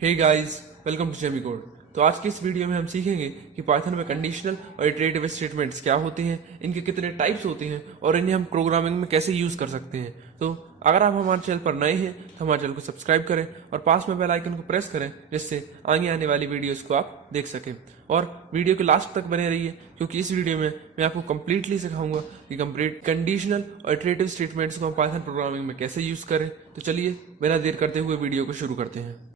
Hey guys, welcome to Jamie Code. तो आज की इस वीडियो में हम सीखेंगे कि पाइथन में कंडीशनल और इटरेटिव स्टेटमेंट्स क्या होते हैं, इनके कितने टाइप्स होते हैं और इन्हें हम प्रोग्रामिंग में कैसे यूज कर सकते हैं। तो अगर आप हमारे चैनल पर नए हैं तो हमारे चैनल को सब्सक्राइब करें और पास में बेल आइकन को प्रेस करें, जिससे आगे आने वाली वीडियोस को आप देख सकें। और वीडियो के लास्ट तक बने रहिए, क्योंकि इस वीडियो में मैं आपको कंप्लीटली सिखाऊंगा कि कंप्लीट कंडीशनल और इटरेटिव स्टेटमेंट्स को हम पाइथन प्रोग्रामिंग में कैसे यूज करें। तो चलिए बिना देर करते हुए वीडियो को शुरू करते हैं।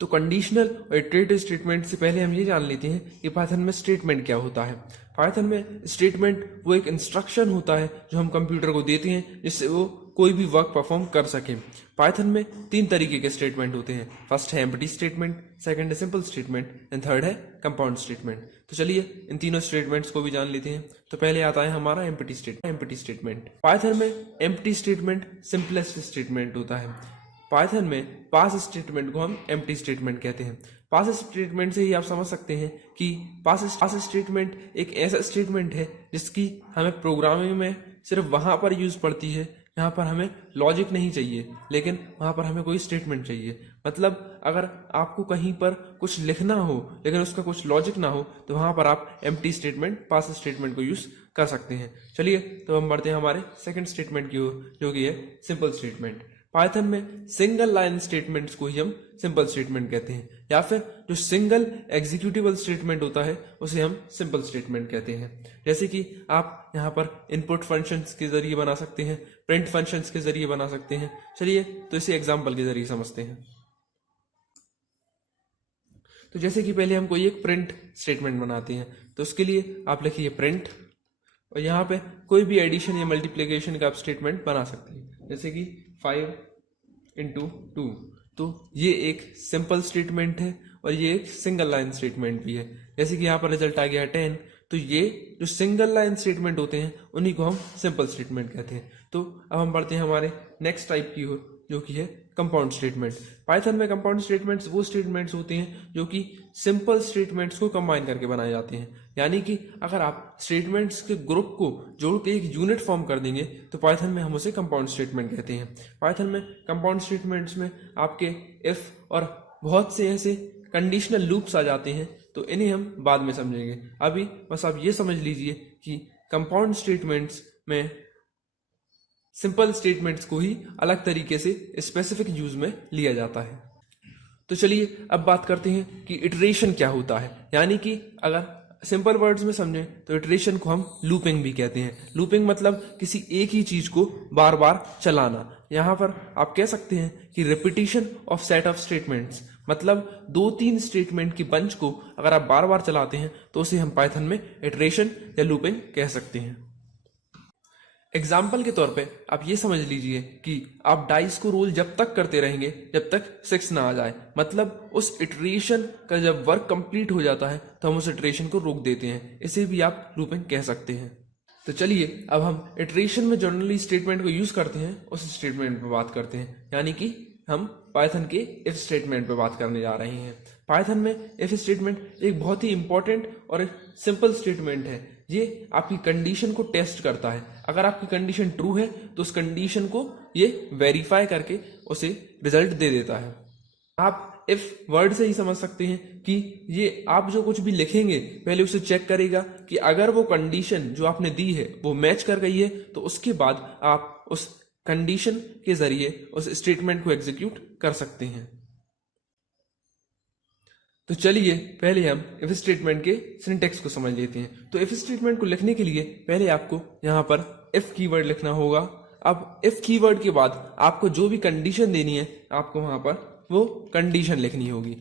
तो कंडीशनल और इटरेटिव स्टेटमेंट से पहले हम ये जान लेते हैं कि पाइथन में स्टेटमेंट क्या होता है। पाइथन में स्टेटमेंट वो एक इंस्ट्रक्शन होता है जो हम कंप्यूटर को देते हैं जिससे वो कोई भी वर्क परफॉर्म कर सके। पाइथन में 3 तरीके के स्टेटमेंट होते हैं। फर्स्ट है एम्प्टी स्टेटमेंट, सेकंड है सिंपल स्टेटमेंट एंड थर्ड है कंपाउंड स्टेटमेंट। तो चलिए इन तीनों स्टेटमेंट्स को भी जान लेते हैं। तो पहले आता है हमारा एम्प्टी स्टेटमेंट। पाइथन में एम्प्टी स्टेटमेंट सिंपलेस्ट स्टेटमेंट होता है। पाइथन में पास स्टेटमेंट को हम एम्प्टी स्टेटमेंट कहते हैं। पास स्टेटमेंट से ही आप समझ सकते हैं कि पास स्टेटमेंट एक ऐसा स्टेटमेंट है जिसकी हमें प्रोग्रामिंग में सिर्फ वहां पर यूज पड़ती है जहां पर हमें लॉजिक नहीं चाहिए, लेकिन वहां पर हमें कोई स्टेटमेंट चाहिए। मतलब अगर आपको कहीं पर कुछ लिखना हो लेकिन उसका कुछ लॉजिक ना हो, तो वहां पर आप एम्प्टी स्टेटमेंट, पास स्टेटमेंट को यूज कर सकते हैं। चलिए तो हम बढ़ते हैं हमारे सेकंड स्टेटमेंट की ओर, जो कि है सिंपल स्टेटमेंट। पाइथन में सिंगल लाइन स्टेटमेंट्स को ही हम सिंपल स्टेटमेंट कहते हैं, या फिर जो सिंगल एग्जीक्यूटिबल स्टेटमेंट होता है उसे हम सिंपल स्टेटमेंट कहते हैं। जैसे कि आप यहाँ पर इनपुट फंक्शंस के जरिए बना सकते हैं, प्रिंट फंक्शंस के जरिए बना सकते हैं। चलिए तो इसे एग्जांपल के जरिए समझते हैं। तो जैसे कि पहले हम कोई एक प्रिंट स्टेटमेंट बनाते हैं, तो उसके लिए आप लिखिए प्रिंट, और यहाँ पे कोई भी एडिशन या मल्टीप्लिकेशन का आप स्टेटमेंट बना सकते हैं, जैसे कि 5 × 2। तो ये एक सिंपल स्टेटमेंट है और ये एक सिंगल लाइन स्टेटमेंट भी है। जैसे कि यहाँ पर रिजल्ट आ गया 10, तो ये जो सिंगल लाइन स्टेटमेंट होते हैं उन्हीं को हम सिंपल स्टेटमेंट कहते हैं। तो अब हम बढ़ते हैं हमारे नेक्स्ट टाइप की ओर, जो कि है कंपाउंड स्टेटमेंट। पाइथन में कंपाउंड स्टेटमेंट्स वो स्टेटमेंट्स होते हैं जो कि सिंपल स्टेटमेंट्स को कंबाइन करके बनाए जाते हैं। यानी कि अगर आप स्टेटमेंट्स के ग्रुप को जोड़ के एक यूनिट फॉर्म कर देंगे तो पाइथन में हम उसे कंपाउंड स्टेटमेंट कहते हैं। पाइथन में कंपाउंड स्टेटमेंट्स में आपके इफ और बहुत से ऐसे कंडीशनल लूप्स आ जाते हैं, तो इन्हें हम बाद में समझेंगे। अभी बस आप ये समझ लीजिए कि कंपाउंड स्टेटमेंट्स में सिंपल स्टेटमेंट्स को ही अलग तरीके से स्पेसिफिक यूज में लिया जाता है। तो चलिए अब बात करते हैं कि इटरेशन क्या होता है। यानी कि अगर सिंपल वर्ड्स में समझें तो इटरेशन को हम लूपिंग भी कहते हैं। लूपिंग मतलब किसी एक ही चीज को बार बार चलाना। यहाँ पर आप कह सकते हैं कि repetition of set of statements, मतलब 2-3 स्टेटमेंट की बंच को अगर आप बार बार चलाते हैं तो उसे हम पाइथन में इटरेशन या लूपिंग कह सकते हैं। एग्जाम्पल के तौर पे आप ये समझ लीजिए कि आप डाइस को रोल जब तक करते रहेंगे जब तक 6 ना आ जाए। मतलब उस इटरेशन का जब वर्क कंप्लीट हो जाता है तो हम उस इटरेशन को रोक देते हैं। इसे भी आप लूपिंग कह सकते हैं। तो चलिए अब हम इटरेशन में जनरली स्टेटमेंट को यूज करते हैं उस स्टेटमेंट पे बात करते हैं, यानी कि हम पाइथन के इफ स्टेटमेंट पे बात करने जा रहे हैं। पाइथन में इफ स्टेटमेंट एक बहुत ही इंपॉर्टेंट और एक सिंपल स्टेटमेंट है। ये आपकी कंडीशन को टेस्ट करता है। अगर आपकी कंडीशन ट्रू है तो उस कंडीशन को ये वेरीफाई करके उसे रिजल्ट दे देता है। आप इफ वर्ड से ही समझ सकते हैं कि ये आप जो कुछ भी लिखेंगे पहले उसे चेक करेगा कि अगर वो कंडीशन जो आपने दी है वो मैच कर गई है, तो उसके बाद आप उस कंडीशन के जरिए उस स्टेटमेंट को एग्जीक्यूट कर सकते हैं। तो चलिए पहले हम इफ स्टेटमेंट के सिंटेक्स को समझ लेते हैं। तो इफ स्टेटमेंट को लिखने के लिए पहले आपको यहाँ पर इफ कीवर्ड लिखना होगा। अब इफ कीवर्ड के बाद आपको जो भी कंडीशन देनी है आपको वहां पर वो कंडीशन लिखनी होगी।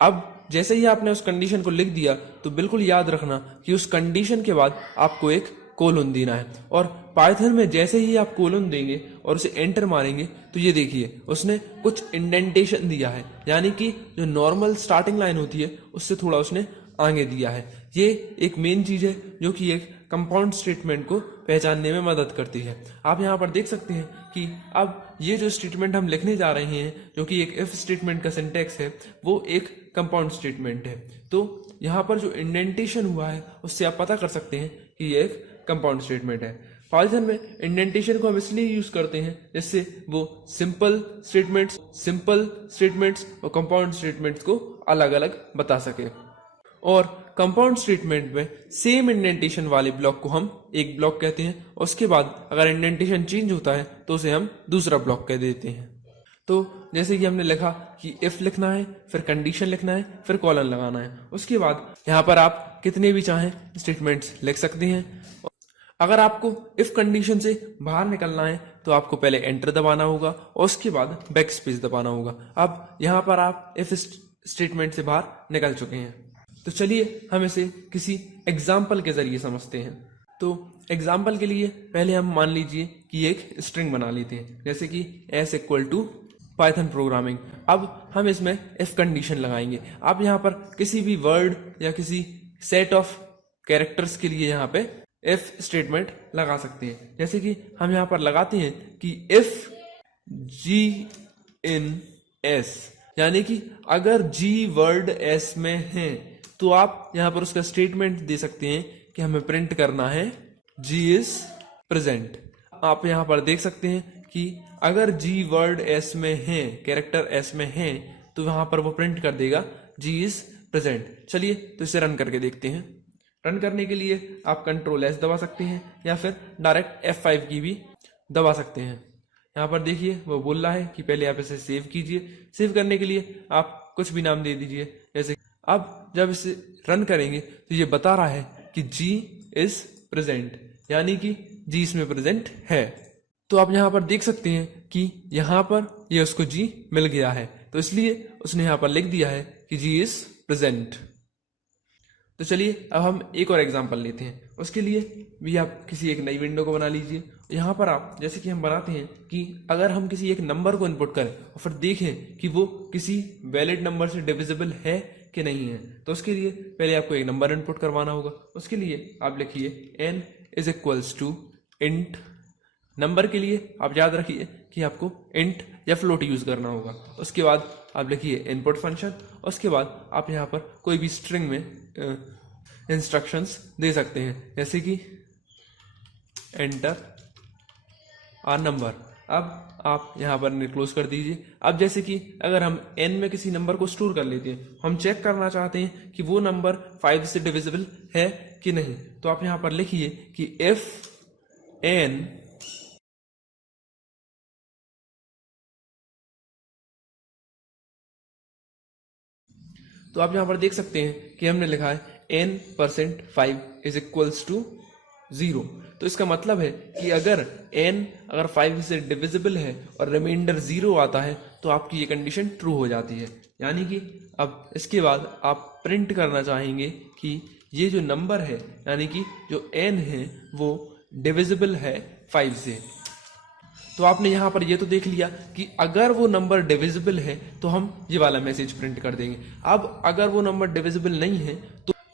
अब जैसे ही आपने उस कंडीशन को लिख दिया तो बिल्कुल याद रखना कि उस कंडीशन के बाद आपको एक कोलन देना है। और पाइथन में जैसे ही आप कोलन देंगे और उसे एंटर मारेंगे तो ये देखिए उसने कुछ इंडेंटेशन दिया है, यानी कि जो नॉर्मल स्टार्टिंग लाइन होती है उससे थोड़ा उसने आगे दिया है। ये एक मेन चीज है जो कि एक कंपाउंड स्टेटमेंट को पहचानने में मदद करती है। आप यहाँ पर देख सकते हैं कि अब ये जो स्टेटमेंट हम लिखने जा रहे हैं, जो कि एक इफ स्टेटमेंट का सिंटैक्स है, वो एक कंपाउंड स्टेटमेंट है। तो यहाँ पर जो इंडेंटेशन हुआ है उससे आप पता कर सकते हैं कि ये एक कंपाउंड स्टेटमेंट है। पाइथन में इंडेंटेशन को हम इसलिए यूज करते हैं जिससे वो सिंपल स्टेटमेंट्स और कंपाउंड स्टेटमेंट्स को अलग अलग बता सके। और कंपाउंड स्टेटमेंट में सेम इंडेंटेशन वाले ब्लॉक को हम एक ब्लॉक कहते हैं, और उसके बाद अगर इंडेंटेशन चेंज होता है तो उसे हम दूसरा ब्लॉक कह देते हैं। तो जैसे कि हमने लिखा कि इफ लिखना है, फिर कंडीशन लिखना है, फिर कॉलन लगाना है, उसके बाद यहाँ पर आप कितने भी चाहें स्टेटमेंट्स लिख सकते हैं। अगर आपको इफ कंडीशन से बाहर निकलना है तो आपको पहले एंटर दबाना होगा और उसके बाद बैक स्पेस दबाना होगा। अब यहाँ पर आप इफ स्टेटमेंट से बाहर निकल चुके हैं। तो चलिए हम इसे किसी एग्जाम्पल के जरिए समझते हैं। तो एग्जाम्पल के लिए पहले हम मान लीजिए कि एक स्ट्रिंग बना लेते हैं, जैसे कि s equal to Python programming. अब हम इसमें इफ कंडीशन लगाएंगे। आप यहाँ पर किसी भी वर्ड या किसी सेट ऑफ कैरेक्टर्स के लिए यहाँ पे इफ स्टेटमेंट लगा सकते हैं। जैसे कि हम यहाँ पर लगाते हैं कि इफ g इन s, यानी कि अगर g वर्ड s में है तो आप यहाँ पर उसका स्टेटमेंट दे सकते हैं कि हमें प्रिंट करना है g इज प्रेजेंट। आप यहाँ पर देख सकते हैं कि अगर g वर्ड s में है, कैरेक्टर s में है, तो वहां पर वो प्रिंट कर देगा g इज प्रेजेंट। चलिए तो इसे रन करके देखते हैं। रन करने के लिए आप कंट्रोल S दबा सकते हैं या फिर डायरेक्ट F5 की भी दबा सकते हैं। यहाँ पर देखिए वो बोल रहा है कि पहले आप इसे सेव कीजिए। सेव करने के लिए आप कुछ भी नाम दे दीजिए। जैसे अब जब इसे रन करेंगे तो ये बता रहा है कि G इज प्रेजेंट, यानी कि G इसमें प्रेजेंट है। तो आप यहाँ पर देख सकते हैं कि यहाँ पर ये उसको G मिल गया है, तो इसलिए उसने यहाँ पर लिख दिया है कि G इज प्रेजेंट। तो चलिए अब हम एक और एग्जांपल लेते हैं। उसके लिए भी आप किसी एक नई विंडो को बना लीजिए। यहाँ पर आप जैसे कि हम बनाते हैं कि अगर हम किसी एक नंबर को इनपुट करें और फिर देखें कि वो किसी वैलिड नंबर से डिविजिबल है कि नहीं है, तो उसके लिए पहले आपको एक नंबर इनपुट करवाना होगा। उसके लिए आप लिखिए n is equals to int. Number के लिए आप याद रखिए कि आपको इंट या फ्लोट यूज करना होगा। उसके बाद आप लिखिए इनपुट फंक्शन। उसके बाद आप यहाँ पर कोई भी स्ट्रिंग में इंस्ट्रक्शंस दे सकते हैं, जैसे कि एंटर आ नंबर। अब आप यहाँ पर क्लोज कर दीजिए। अब जैसे कि अगर हम n में किसी नंबर को स्टोर कर लेते हैं, हम चेक करना चाहते हैं कि वो नंबर 5 से डिविजिबल है कि नहीं, तो आप यहाँ पर लिखिए कि इफ n तो आप यहाँ पर देख सकते हैं कि हमने लिखा है n% 5 इज इक्वल्स टू 0। तो इसका मतलब है कि अगर n अगर 5 से डिविजिबल है और रिमाइंडर 0 आता है तो आपकी ये कंडीशन ट्रू हो जाती है। यानी कि अब इसके बाद आप प्रिंट करना चाहेंगे कि ये जो नंबर है, यानी कि जो n है, वो डिविजिबल है 5 से। तो आपने यहाँ पर ये तो देख लिया कि अगर वो नंबर डिविजिबल है तो हम ये वाला मैसेज प्रिंट कर देंगे। अब अगर वो नंबर डिविजिबल नहीं है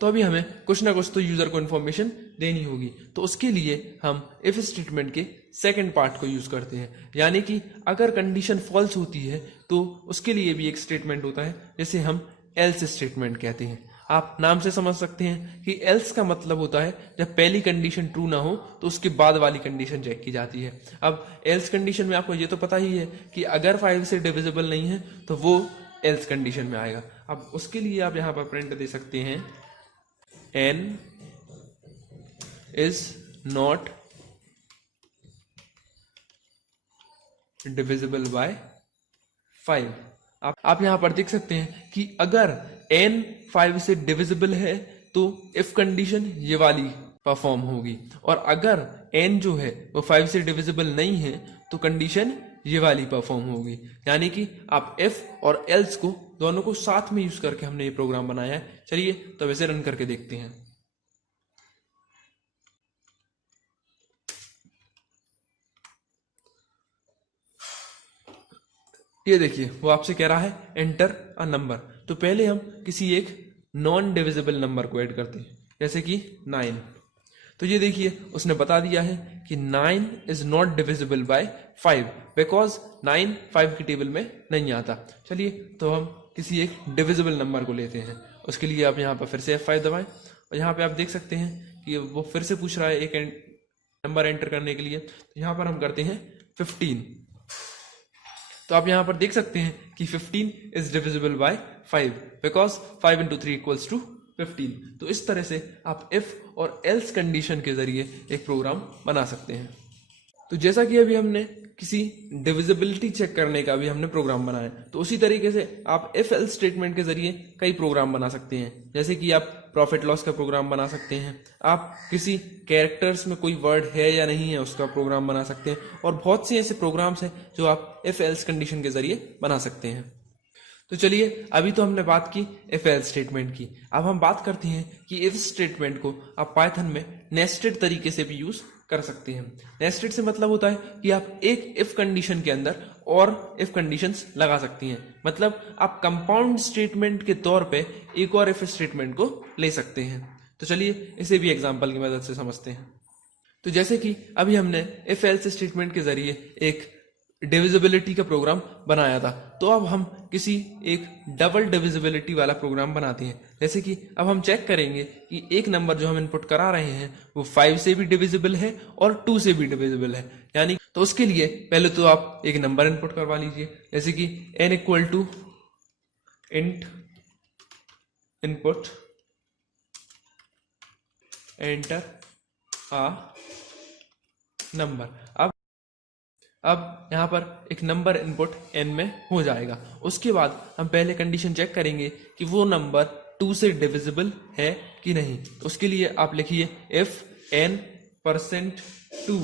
तो अभी हमें कुछ ना कुछ तो यूजर को इन्फॉर्मेशन देनी होगी। तो उसके लिए हम इफ स्टेटमेंट के सेकंड पार्ट को यूज करते हैं, यानी कि अगर कंडीशन फॉल्स होती है तो उसके लिए भी एक स्टेटमेंट होता है जिसे हम एल्स स्टेटमेंट कहते हैं। आप नाम से समझ सकते हैं कि एल्स का मतलब होता है जब पहली कंडीशन ट्रू ना हो तो उसके बाद वाली कंडीशन चेक की जाती है। अब एल्स कंडीशन में आपको ये तो पता ही है कि अगर 5 से डिविजिबल नहीं है तो वो एल्स कंडीशन में आएगा। अब उसके लिए आप यहाँ पर प्रिंट दे सकते हैं n is not divisible by 5। आप यहां पर देख सकते हैं कि अगर n 5 से डिविजिबल है तो इफ कंडीशन ये वाली परफॉर्म होगी, और अगर n जो है वो 5 से डिविजिबल नहीं है तो कंडीशन ये वाली परफॉर्म होगी। यानी कि आप if और else को दोनों को साथ में यूज करके हमने ये प्रोग्राम बनाया है। चलिए तो वैसे रन करके देखते हैं। ये देखिए वो आपसे कह रहा है एंटर अ नंबर। तो पहले हम किसी एक नॉन डिविजिबल नंबर को ऐड करते हैं, जैसे कि 9। तो ये देखिए उसने बता दिया है कि 9 is not divisible by 5 because 9 5 की टेबल में नहीं आता। चलिए तो हम किसी एक डिविजिबल नंबर को लेते हैं। उसके लिए आप यहाँ पर फिर से F5 दबाएं और यहाँ पे आप देख सकते हैं कि वो फिर से पूछ रहा है एक नंबर एंटर करने के लिए। तो यहाँ पर हम करते हैं 15। तो आप यहाँ पर देख सकते हैं कि 15 is divisible by 5 because 5 into 3 equals to 15। तो इस तरह से आप इफ और एल्स कंडीशन के जरिए एक प्रोग्राम बना सकते हैं। तो जैसा कि अभी हमने किसी डिविजिबिलिटी चेक करने का भी हमने प्रोग्राम बनाया, तो उसी तरीके से आप इफ एल्स स्टेटमेंट के जरिए कई प्रोग्राम बना सकते हैं। जैसे कि आप प्रॉफिट लॉस का प्रोग्राम बना सकते हैं, आप किसी कैरेक्टर्स में कोई वर्ड है या नहीं है उसका प्रोग्राम बना सकते हैं, और बहुत से ऐसे प्रोग्राम्स हैं जो आप इफ एल्स कंडीशन के जरिए बना सकते हैं। तो चलिए अभी तो हमने बात की इफ एल्स स्टेटमेंट की, अब हम बात करते हैं कि इफ स्टेटमेंट को आप पाइथन में नेस्टेड तरीके से भी यूज कर सकते हैं। नेस्टेड से मतलब होता है कि आप एक इफ कंडीशन के अंदर और इफ कंडीशंस लगा सकती हैं, मतलब आप कंपाउंड स्टेटमेंट के तौर पे एक और इफ स्टेटमेंट को ले सकते हैं। तो चलिए इसे भी एग्जांपल की मदद से समझते हैं। तो जैसे कि अभी हमने इफ एल्स स्टेटमेंट के जरिए एक डिविजिबिलिटी का प्रोग्राम बनाया था, तो अब हम किसी एक डबल डिविजिबिलिटी वाला प्रोग्राम बनाते हैं। जैसे कि अब हम चेक करेंगे कि एक नंबर जो हम इनपुट करा रहे हैं वो 5 से भी डिविजिबल है और 2 से भी डिविजिबल है, यानी तो उसके लिए पहले तो आप एक नंबर इनपुट करवा लीजिए, जैसे कि n equal to int input enter a number. अब यहाँ पर एक नंबर इनपुट n में हो जाएगा। उसके बाद हम पहले कंडीशन चेक करेंगे कि वो नंबर 2 से डिविजिबल है कि नहीं। तो उसके लिए आप लिखिए if n% 2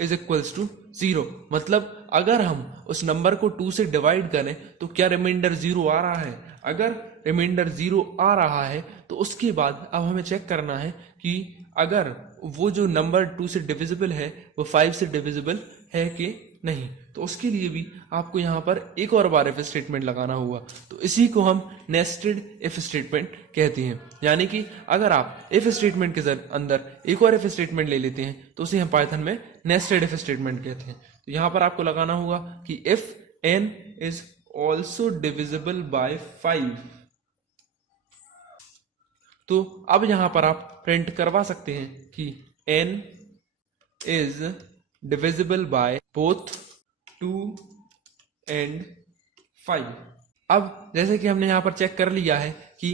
is equals to 0, मतलब अगर हम उस नंबर को 2 से डिवाइड करें तो क्या रिमाइंडर 0 आ रहा है। अगर रिमाइंडर 0 आ रहा है तो उसके बाद अब हमें चेक करना है कि अगर वो जो नंबर 2 से डिविजिबल है वो 5 से डिविजिबल है कि नहीं। तो उसके लिए भी आपको यहाँ पर एक और बार इफ स्टेटमेंट लगाना होगा। तो इसी को हम नेस्टेड इफ स्टेटमेंट कहते हैं, यानी कि अगर आप इफ स्टेटमेंट के अंदर एक और इफ स्टेटमेंट ले लेते हैं तो उसे हम पाइथन में नेस्टेड इफ स्टेटमेंट कहते हैं। तो यहाँ पर आपको लगाना होगा कि if n is also divisible by 5। तो अब यहां पर आप प्रिंट करवा सकते हैं कि n is divisible by both 2 and 5। अब जैसे कि हमने यहां पर चेक कर लिया है कि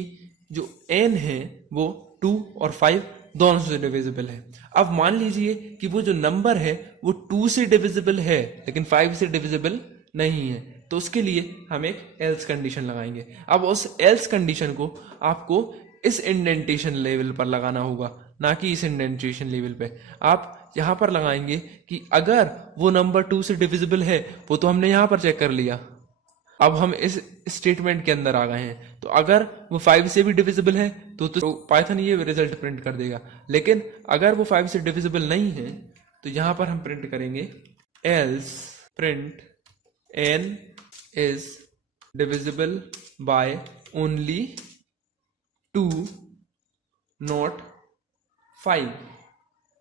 जो n है वो 2 और 5 दोनों से डिविजिबल है। अब मान लीजिए कि वो जो नंबर है वो 2 से डिविजिबल है लेकिन 5 से डिविजिबल नहीं है, तो उसके लिए हम एक एल्स कंडीशन लगाएंगे। अब उस एल्स कंडीशन को आपको इस इंडेंटेशन लेवल पर लगाना होगा, ना कि इस इंडेंटेशन लेवल पे। आप यहां पर लगाएंगे कि अगर वो नंबर 2 से डिविजिबल है, वो तो हमने यहां पर चेक कर लिया, अब हम इस स्टेटमेंट के अंदर आ गए हैं। तो अगर वो 5 से भी डिविजिबल है तो पाइथन ये रिजल्ट प्रिंट कर देगा। लेकिन अगर वो 5 से डिविजिबल नहीं है तो यहां पर हम प्रिंट करेंगे else print n is divisible by only 2 not 5।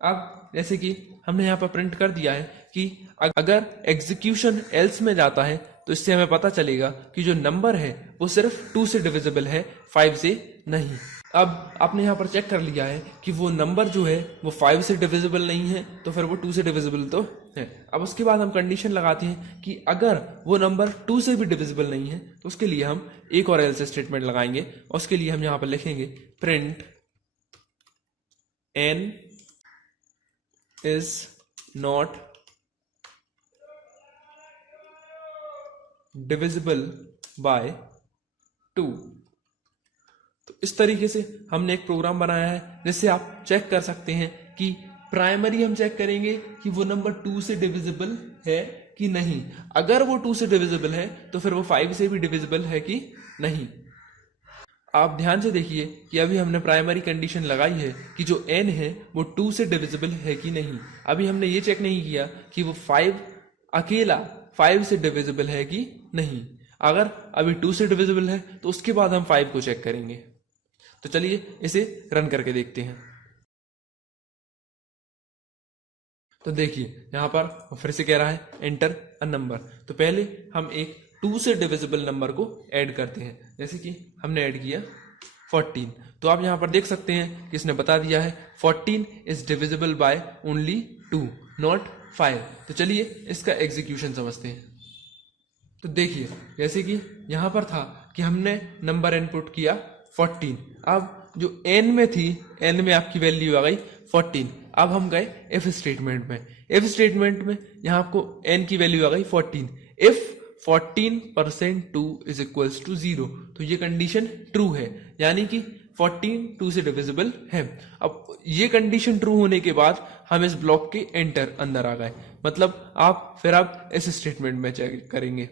अब जैसे कि हमने यहाँ पर प्रिंट कर दिया है कि अगर एग्जीक्यूशन एल्स में जाता है तो इससे हमें पता चलेगा कि जो नंबर है वो सिर्फ 2 से डिविजिबल है, 5 से नहीं। अब आपने यहाँ पर चेक कर लिया है कि वो नंबर जो है वो 5 से डिविजिबल नहीं है, तो फिर वो 2 से डिविजिबल तो है। अब उसके बाद हम कंडीशन लगाते हैं कि अगर वो नंबर 2 से भी डिविजिबल नहीं है तो उसके लिए हम एक और एल्स स्टेटमेंट लगाएंगे। उसके लिए हम यहाँ पर लिखेंगे print n is not divisible by 2। तो इस तरीके से हमने एक प्रोग्राम बनाया है जिससे आप चेक कर सकते हैं कि प्राइमरी हम चेक करेंगे कि वो नंबर 2 से डिविजिबल है कि नहीं। अगर वो 2 से डिविजिबल है तो फिर वो 5 से भी डिविजिबल है कि नहीं। आप ध्यान से देखिए कि अभी हमने प्राइमरी कंडीशन लगाई है कि जो n है वो 2 से डिविजिबल है कि नहीं। अभी हमने ये चेक नहीं किया कि वो 5 अकेला 5 से डिविजिबल है कि नहीं। अगर अभी 2 से डिविजिबल है तो उसके बाद हम 5 को चेक करेंगे। तो चलिए इसे रन करके देखते हैं। तो देखिए यहाँ पर फिर से कह रहा है एंटर अ नंबर। तो पहले हम एक 2 से डिविजिबल नंबर को ऐड करते हैं, जैसे कि हमने ऐड किया 14। तो आप यहाँ पर देख सकते हैं कि इसने बता दिया है 14 is divisible by only 2 not 5। तो चलिए इसका एग्जीक्यूशन समझते हैं। तो देखिए जैसे कि यहाँ पर था कि हमने नंबर इनपुट किया 14, अब जो n में थी, n में आपकी वैल्यू आ गई 14। अब हम गए इफ स्टेटमेंट में। इफ स्टेटमेंट में यहाँ आपको n की वैल्यू आ गई 14। इफ 14% 2 इज इक्वल्स टू 0, तो ये कंडीशन ट्रू है, यानी कि 14 2 से डिविजिबल है। अब ये कंडीशन ट्रू होने के बाद हम इस ब्लॉक के एंटर अंदर आ गए, मतलब आप इस स्टेटमेंट में चेक करेंगे।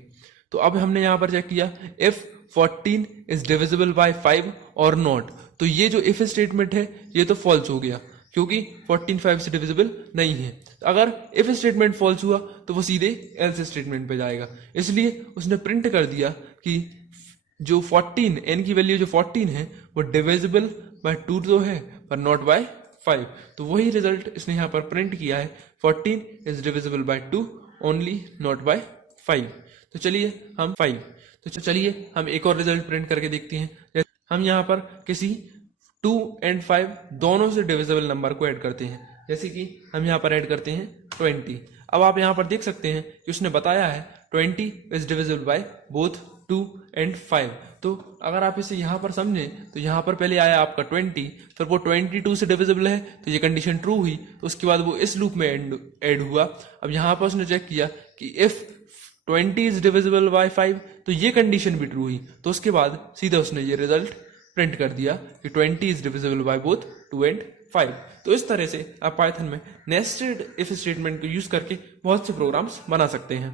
तो अब हमने यहाँ पर चेक किया इफ 14 इज डिविजिबल बाय 5 और नॉट, तो ये जो इफ स्टेटमेंट है ये तो फॉल्स हो गया, क्योंकि 14 5 से डिविजिबल नहीं है। अगर इफ स्टेटमेंट फॉल्स हुआ तो वो सीधे एल्स स्टेटमेंट पे जाएगा, इसलिए उसने प्रिंट कर दिया कि जो 14 n की वैल्यू जो 14 है वो डिविजिबल बाय 2 तो है पर नॉट बाय 5। तो वही रिजल्ट इसने यहाँ पर प्रिंट किया है, 14 is divisible by 2 only not by 5। तो चलिए हम एक और रिजल्ट प्रिंट करके देखते हैं। हम यहाँ पर किसी 2 and 5 दोनों से डिविजिबल नंबर को ऐड करते हैं, जैसे कि हम यहाँ पर ऐड करते हैं 20। अब आप यहाँ पर देख सकते हैं कि उसने बताया है 20 is divisible by both 2 and 5। तो अगर आप इसे यहाँ पर समझें तो यहाँ पर पहले आया आपका 20, फिर वो 22 से डिविजिबल है, तो ये कंडीशन ट्रू हुई, तो उसके बाद वो इस लूप में ऐड हुआ। अब यहाँ पर उसने चेक किया कि इफ 20 इज डिविजिबल बाय 5, तो ये कंडीशन भी ट्रू हुई, तो उसके बाद सीधा उसने ये रिजल्ट प्रिंट कर दिया कि 20 is divisible by both 2 and 5। तो इस तरह से आप पाइथन में नेस्टेड इफ स्टेटमेंट को यूज करके बहुत से प्रोग्राम्स बना सकते हैं।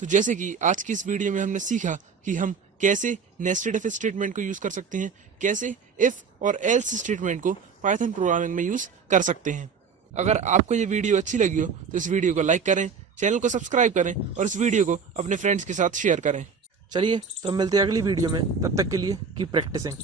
तो जैसे कि आज की इस वीडियो में हमने सीखा कि हम कैसे नेस्टेड इफ स्टेटमेंट को यूज कर सकते हैं, कैसे इफ और एल्स स्टेटमेंट को पाइथन प्रोग्रामिंग में यूज कर सकते हैं। अगर आपको ये वीडियो अच्छी लगी हो तो इस वीडियो को लाइक करें, चैनल को सब्सक्राइब करें और इस वीडियो को अपने फ्रेंड्स के साथ शेयर करें। चलिए तो हम मिलते हैं अगली वीडियो में, तब तक के लिए कीप प्रैक्टिसिंग।